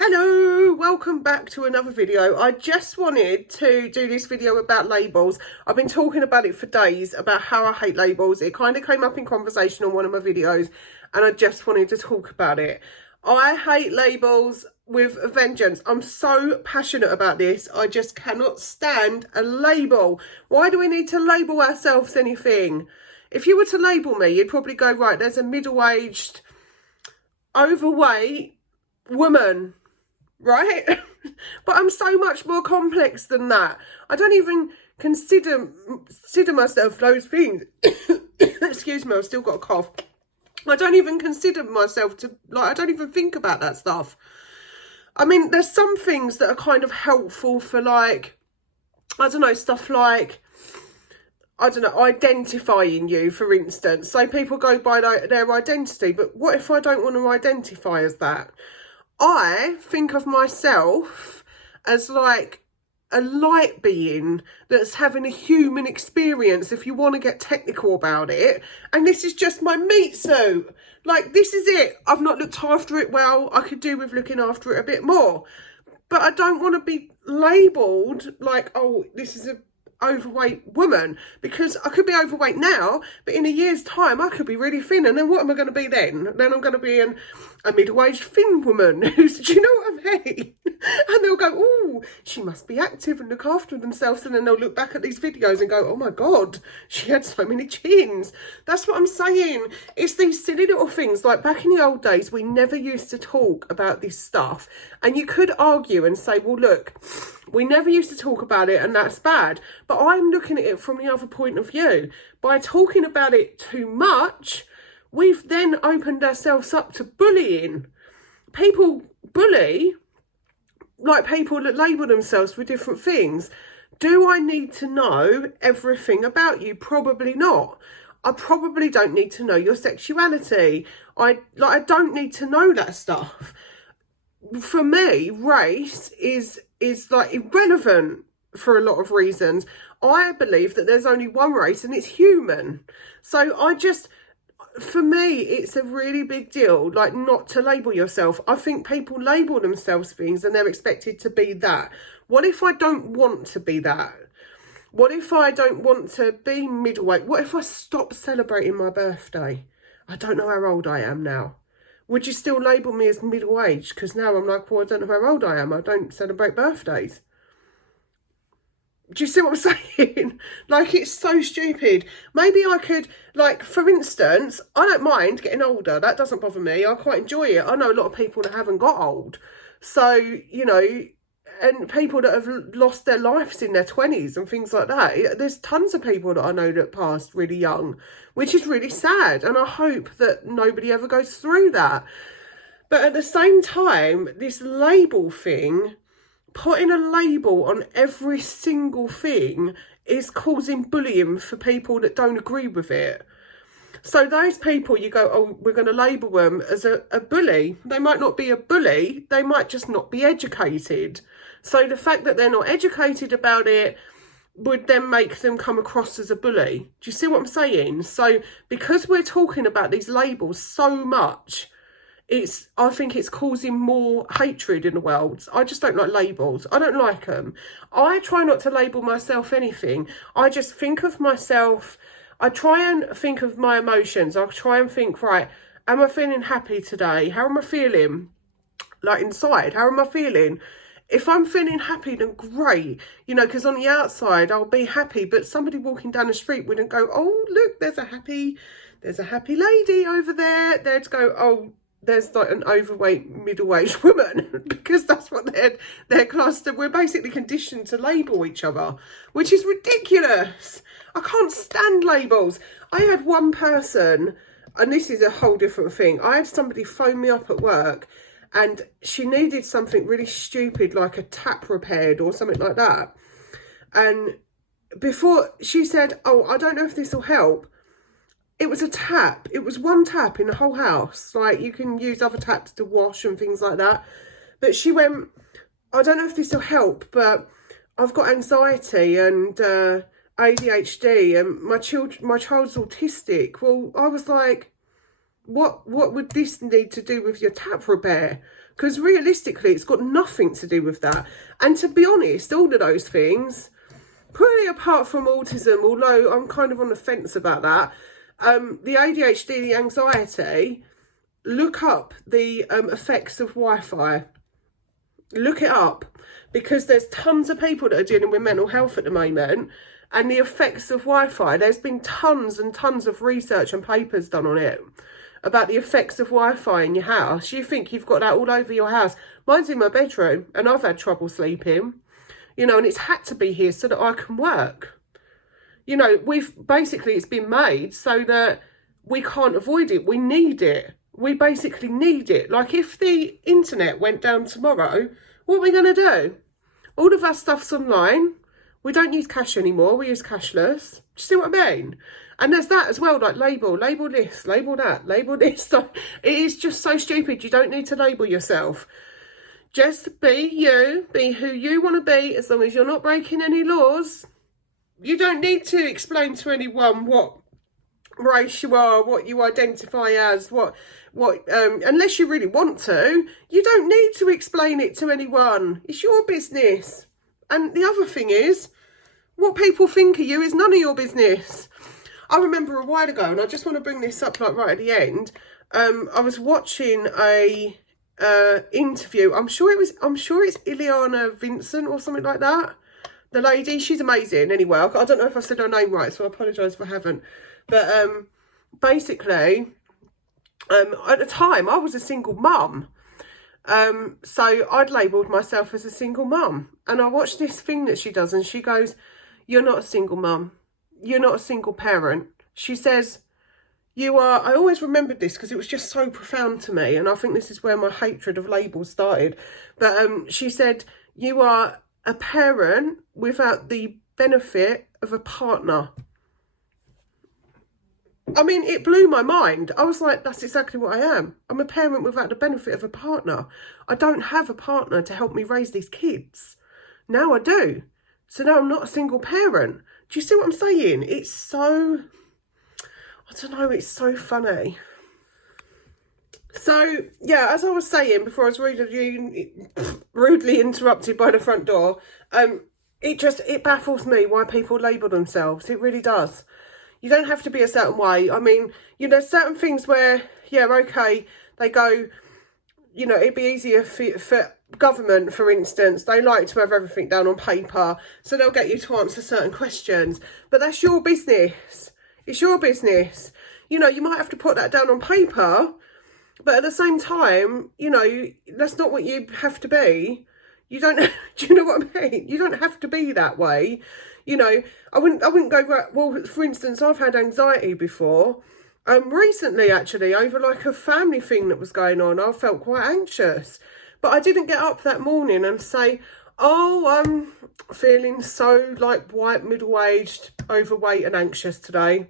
Hello, welcome back to another video. I just wanted to do this video about labels. I've been talking about it for days, about how I hate labels. It kind of came up in conversation on one of my videos and I just wanted to talk about it. I hate labels with a vengeance. I'm so passionate about this. I just cannot stand a label. Why do we need to label ourselves anything? If you were to label me, you'd probably go, right, there's a middle-aged, overweight woman, right? But I'm so much more complex than that. I don't even consider myself those things. Excuse me, I've still got a cough. I don't even consider myself to, I don't even think about that stuff. I mean, there's some things that are kind of helpful for I don't know, stuff like, I don't know, identifying you, for instance. So people go by their identity, but what if I don't want to identify as that? I think of myself as like a light being that's having a human experience, if you want to get technical about it. And this is just my meat suit. Like, this is it. I've not looked after it well. I could do with looking after it a bit more. But I don't want to be labelled like, oh, this is a overweight woman, because I could be overweight now, but in a year's time I could be really thin, and then what am I going to be then? Then I'm going to be a middle-aged thin woman who's, do you know what I mean? And they'll go, oh, she must be active and look after themselves, and then they'll look back at these videos and go, oh my god, she had so many chins. That's what I'm saying. It's these silly little things. Like, back in the old days, we never used to talk about this stuff, and you could argue and say, well, look, we never used to talk about it and that's bad. But I'm looking at it from the other point of view. By talking about it too much, we've then opened ourselves up to bullying. People bully, like, people that label themselves with different things. Do I need to know everything about you? Probably not. I probably don't need to know your sexuality. I don't need to know that stuff. For me, race is like irrelevant for a lot of reasons. I believe that there's only one race and it's human. So for me, it's a really big deal, like, not to label yourself. I think people label themselves things and they're expected to be that. What if I don't want to be that? What if I don't want to be middleweight? What if I stop celebrating my birthday? I don't know how old I am now. Would you still label me as middle-aged? Because now I'm like, well, I don't know how old I am. I don't celebrate birthdays. Do you see what I'm saying? Like, it's so stupid. Maybe I could, like, for instance, I don't mind getting older. That doesn't bother me. I quite enjoy it. I know a lot of people that haven't got old. So, you know, and people that have lost their lives in their 20s and things like that. There's tons of people that I know that passed really young, which is really sad. And I hope that nobody ever goes through that. But at the same time, this label thing, putting a label on every single thing, is causing bullying for people that don't agree with it. So those people, you go, oh, we're going to label them as a bully. They might not be a bully. They might just not be educated. So the fact that they're not educated about it would then make them come across as a bully. Do you see what I'm saying? So because we're talking about these labels so much, I think it's causing more hatred in the world. I just don't like labels. I don't like them. I try not to label myself anything. I just think of myself. I try and think of my emotions. I try and think, right, am I feeling happy today? How am I feeling? Like, inside, how am I feeling? If I'm feeling happy, then great. You know, because on the outside, I'll be happy. But somebody walking down the street wouldn't go, oh, look, there's a happy lady over there. They'd go, oh, there's like an overweight middle-aged woman, because that's what they're classed. We're basically conditioned to label each other, which is ridiculous. I can't stand labels. I had one person, and this is a whole different thing. I had somebody phone me up at work and she needed something really stupid, like a tap repaired or something like that. And before she said, oh, I don't know if this will help. It was a tap. It was one tap in the whole house. Like, you can use other taps to wash and things like that. But she went, I don't know if this will help, but I've got anxiety and ADHD and my child's autistic. Well, I was like, what would this need to do with your tap repair? Because realistically, it's got nothing to do with that. And to be honest, all of those things, pretty apart from autism, although I'm kind of on the fence about that, the ADHD, the anxiety, look up the effects of Wi-Fi. Look it up, because there's tons of people that are dealing with mental health at the moment, and the effects of Wi-Fi. There's been tons and tons of research and papers done on it about the effects of Wi-Fi in your house. You think you've got that all over your house. Mine's in my bedroom, and I've had trouble sleeping, you know, and it's had to be here so that I can work. You know, it's been made so that we can't avoid it. We need it. We basically need it. Like, if the internet went down tomorrow, what are we going to do? All of our stuff's online. We don't use cash anymore. We use cashless. Do you see what I mean? And there's that as well, like label this, label that, label this. So it is just so stupid. You don't need to label yourself. Just be you. Be who you want to be, as long as you're not breaking any laws. You don't need to explain to anyone what race you are, what you identify as, unless you really want to. You don't need to explain it to anyone. It's your business. And the other thing is, what people think of you is none of your business. I remember a while ago, and I just want to bring this up like right at the end. I was watching a interview. I'm sure it's Ileana Vincent or something like that. The lady, she's amazing. Anyway, I don't know if I've said her name right, so I apologise if I haven't. But basically, at the time, I was a single mum. So I'd labelled myself as a single mum. And I watched this thing that she does, and she goes, "You're not a single mum. You're not a single parent." She says, "You are," I always remembered this because it was just so profound to me. And I think this is where my hatred of labels started. But she said, "You are a parent without the benefit of a partner." I mean, it blew my mind. I was like, that's exactly what I am. I'm a parent without the benefit of a partner. I don't have a partner to help me raise these kids. Now I do. So now I'm not a single parent. Do you see what I'm saying? It's so, I don't know, it's so funny. So, yeah, as I was saying before I was rudely interrupted by the front door, it baffles me why people label themselves. It really does. You don't have to be a certain way. I mean, you know, certain things where, yeah, okay, they go, you know, it'd be easier for government, for instance. They like to have everything down on paper, so they'll get you to answer certain questions. But that's your business. It's your business. You know, you might have to put that down on paper, but at the same time, you know, that's not what you have to be. You don't, do you know what I mean? You don't have to be that way. You know, I wouldn't go, well, for instance, I've had anxiety before. Recently, actually, over like a family thing that was going on, I felt quite anxious. But I didn't get up that morning and say, oh, I'm feeling so like white, middle-aged, overweight and anxious today.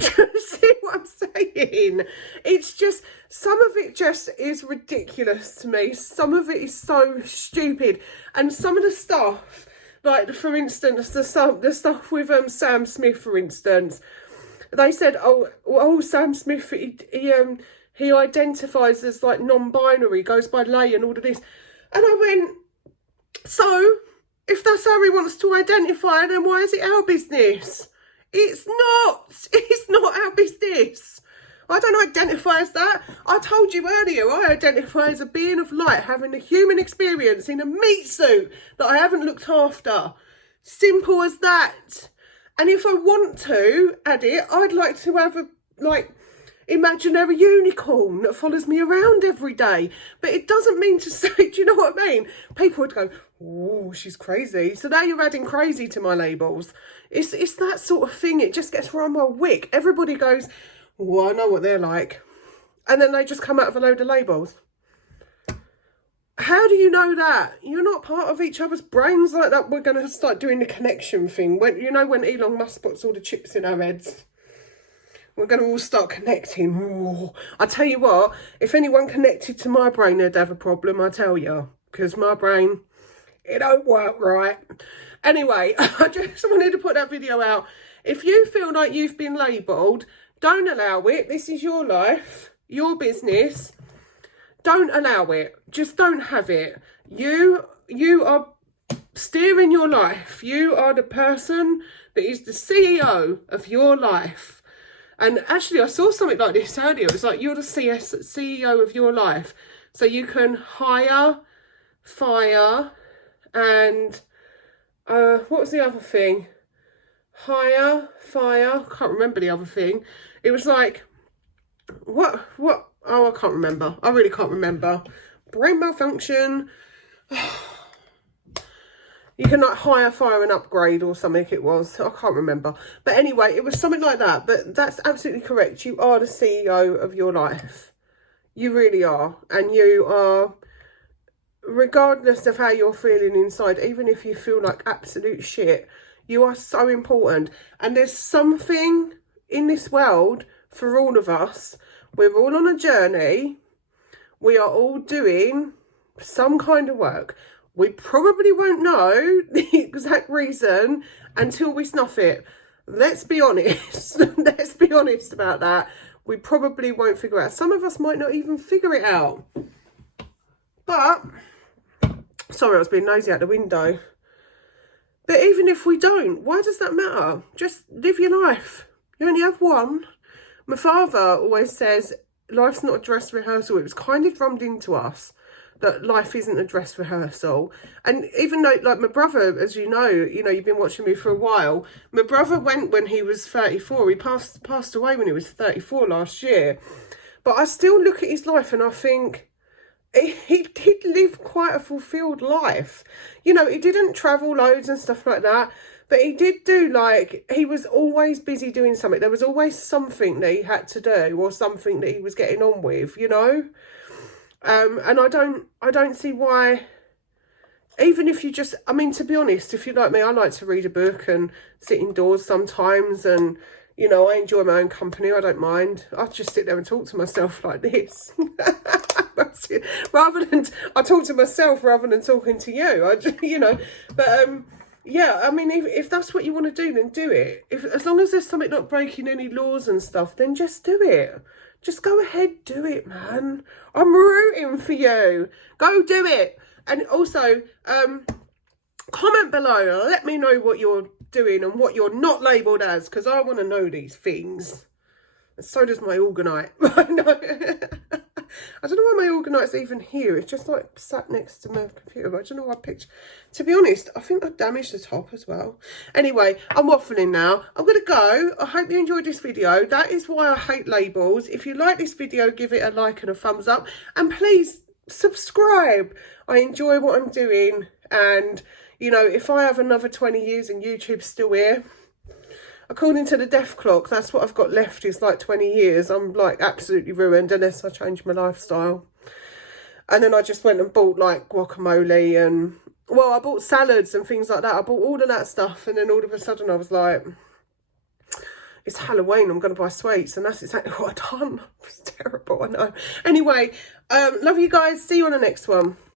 See what I'm saying? It's just, some of it just is ridiculous to me. Some of it is so stupid. And some of the stuff, like, for instance, the stuff with Sam Smith, for instance, they said, oh, Sam Smith, he identifies as like non-binary, goes by they and all of this. And I went, so if that's how he wants to identify, then why is it our business? It's not our business. I don't identify as that. I told you earlier, I identify as a being of light, having a human experience in a meat suit that I haven't looked after. Simple as that. And if I want to add it, I'd like to have a, like, imaginary unicorn that follows me around every day. But it doesn't mean to say, do you know what I mean? People would go, oh, she's crazy. So now you're adding crazy to my labels. It's that sort of thing. It just gets around my wick. Everybody goes, oh, I know what they're like. And then they just come out of a load of labels. How do you know that? You're not part of each other's brains like that. We're going to start doing the connection thing. When, you know, when Elon Musk puts all the chips in our heads, we're going to all start connecting. Ooh. I tell you what, if anyone connected to my brain, they'd have a problem, I tell you. Because my brain, it don't work right. Anyway, I just wanted to put that video out. If you feel like you've been labelled, Don't allow it. This is your life, your business. Don't allow it. Just don't have it. You are steering your life. You are the person that is the CEO of your life. And actually, I saw something like this earlier. It was like, you're the CEO of your life. So you can hire, fire, and what was the other thing? Hire, fire, can't remember the other thing. It was like, what, oh, I can't remember. I really can't remember. Brain malfunction. You can like hire, fire and upgrade or something it was. I can't remember. But anyway, it was something like that. But that's absolutely correct. You are the CEO of your life. You really are. And you are, regardless of how you're feeling inside, even if you feel like absolute shit, you are so important. And there's something in this world for all of us. We're all on a journey. We are all doing some kind of work. We probably won't know the exact reason until we snuff it. Let's be honest. Let's be honest about that. We probably won't figure it out. Some of us might not even figure it out. But, sorry, I was being nosy out the window. But even if we don't, why does that matter? Just live your life. You only have one. My father always says, life's not a dress rehearsal. It was kind of drummed into us that life isn't a dress rehearsal. And even though, like my brother, as you know, you've been watching me for a while. My brother went when he was 34. He passed away when he was 34 last year. But I still look at his life and I think he did live quite a fulfilled life. He didn't travel loads and stuff like that. But he did do, like, he was always busy doing something. There was always something that he had to do or something that he was getting on with, And I don't see why, even if you just, to be honest, if you're like me, I like to read a book and sit indoors sometimes and, I enjoy my own company. I don't mind. I'll just sit there and talk to myself like this. Rather than, I talk to myself rather than talking to you, but, yeah, if that's what you want to do, then do it. As long as there's something not breaking any laws and stuff, then just do it. Just go ahead, do it, man. I'm rooting for you. Go do it. And also, comment below. Let me know what you're doing and what you're not labelled as, because I want to know these things. And so does my orgonite. I don't know why my orgonite's even here. It's just like sat next to my computer. But I don't know why I picked. To be honest, I think I damaged the top as well. Anyway, I'm waffling now. I'm going to go. I hope you enjoyed this video. That is why I hate labels. If you like this video, give it a like and a thumbs up. And please subscribe. I enjoy what I'm doing. And, if I have another 20 years and YouTube's still here, according to the death clock, that's what I've got left is like 20 years. I'm like absolutely ruined unless I change my lifestyle. And then I just went and bought like guacamole and, I bought salads and things like that. I bought all of that stuff. And then all of a sudden I was like, it's Halloween, I'm going to buy sweets. And that's exactly what I've done. It's terrible, I know. Anyway, love you guys. See you on the next one.